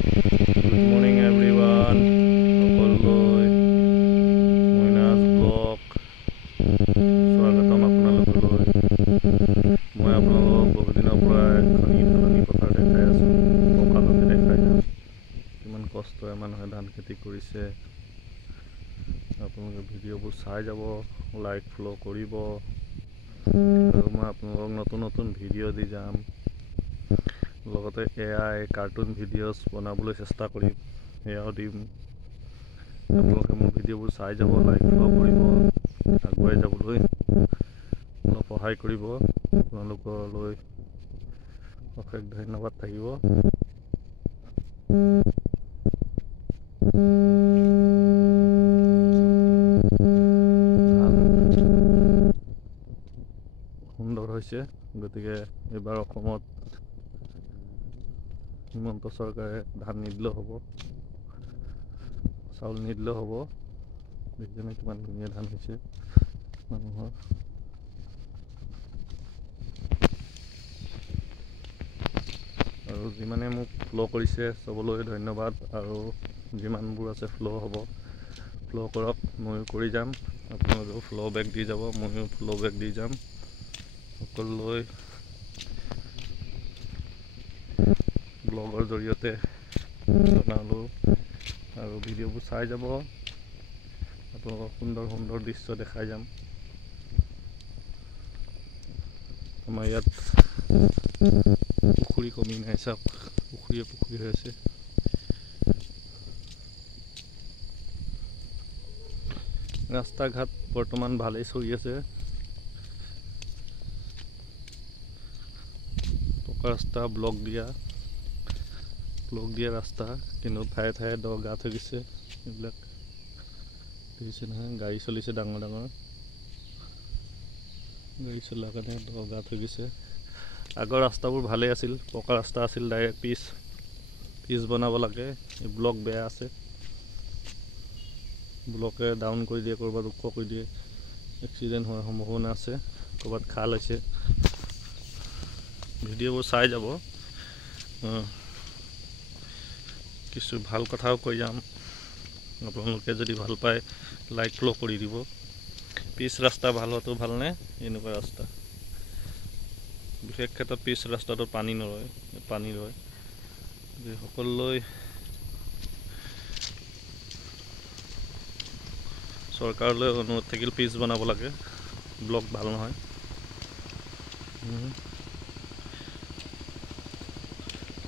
Good morning everyone. সকলোলৈ মইনাছ blog স্বাগতম আপোনালোকলৈ। মই আপোনালোকক বহুদিনৰ পৰা ধাননি পথাৰ দেখাই আছোঁ, পকালকে দেখাই যাম। কিমান কষ্টৰে মানুহে ধান খেতি কৰিছে। আপোনালোকে ভিডিঅ'বোৰ চাই যাব, লাইক ফ'ল' কৰিব, আৰু মই আপোনালোকক নতুন নতুন ভিডিঅ' দি যাম। লগতে AI কাৰ্টুন ভিডিঅ'ছ বনাবলৈ চেষ্টা কৰিম, সেয়াও দিম। আপোনালোকে মোৰ ভিডিঅ'বোৰ চাই যাব, লাইক ফ'ল' কৰিব, আগুৱাই যাবলৈ অলপ সহায় কৰিব। আপোনালোকলৈ অশেষ ধন্যবাদ থাকিব। ধান সুন্দৰ হৈছে, গতিকে এইবাৰ অসমত হিমন্ত চৰকাৰে ধান নিদিলেও হ'ব, চাউল নিদিলেও হ'ব। দেখিছেনে কিমান ধুনীয়া ধান হৈছে মানুহৰ। আৰু যিমানে মোক ফ'ল' কৰিছে চবলৈ ধন্যবাদ, আৰু যিমানবোৰ আছে ফ'ল' হ'ব, ফ'ল' কৰক, ময়ো কৰি যাম। আপোনালোকেও ফ'ল' বেক দি যাব, ময়ো ফ'ল' বেক দি যাম। সকলোলৈ ব্লগৰ জৰিয়তে জনালোঁ, আৰু ভিডিঅ'বোৰ চাই যাব। আপোনালোকক সুন্দৰ সুন্দৰ দৃশ্য দেখাই যাম। আমাৰ ইয়াত পুখুৰী কমি নাই, চাওক পুখুৰী হৈ আছে। ৰাস্তা ঘাট বৰ্তমান ভালেই চলি আছে, পকা ৰাস্তা, ব্লক দিয়া ৰাস্তা, কিন্তু ঠায়ে ঠায়ে দ গাঁত হৈ গৈছে। এইবিলাক দেখিছে নহয়, গাড়ী চলিছে, ডাঙৰ ডাঙৰ গাড়ী চলাৰ কাৰণে দ গাঁত হৈ গৈছে। আগৰ ৰাস্তাবোৰ ভালেই আছিল, পকা ৰাস্তা আছিল, ডাইৰেক্ট পিচ বনাব লাগে। এই ব্লক বেয়া আছে, ব্লকে ডাউন কৰি দিয়ে, ক'ৰবাত ওখ কৰি দিয়ে, এক্সিডেণ্ট হোৱাৰ সম্ভাৱনা আছে, ক'ৰবাত খাল হৈছে। ভিডিঅ'বোৰ চাই যাব, কিছু ভাল কথাও কৈ যাম। আপোনালোকে যদি ভাল পায় লাইক ফ'ল' কৰি দিব। পিচ ৰাস্তা ভাল হোৱাটো ভালনে? এনেকুৱা ৰাস্তা বিশেষ ক্ষেত্ৰত পিচ ৰাস্তাটো পানী ৰয়। সকলোলৈ চৰকাৰলৈ অনুৰোধ থাকিল, পিচ বনাব লাগে, ব্লক ভাল নহয়।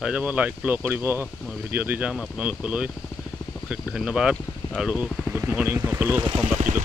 চাই যাব, লাইক ফ'ল' কৰিব, মই ভিডিঅ' দি যাম আপোনালোকলৈ। অশেষ ধন্যবাদ আৰু গুড মৰ্ণিং সকলো অসমবাসীলৈ।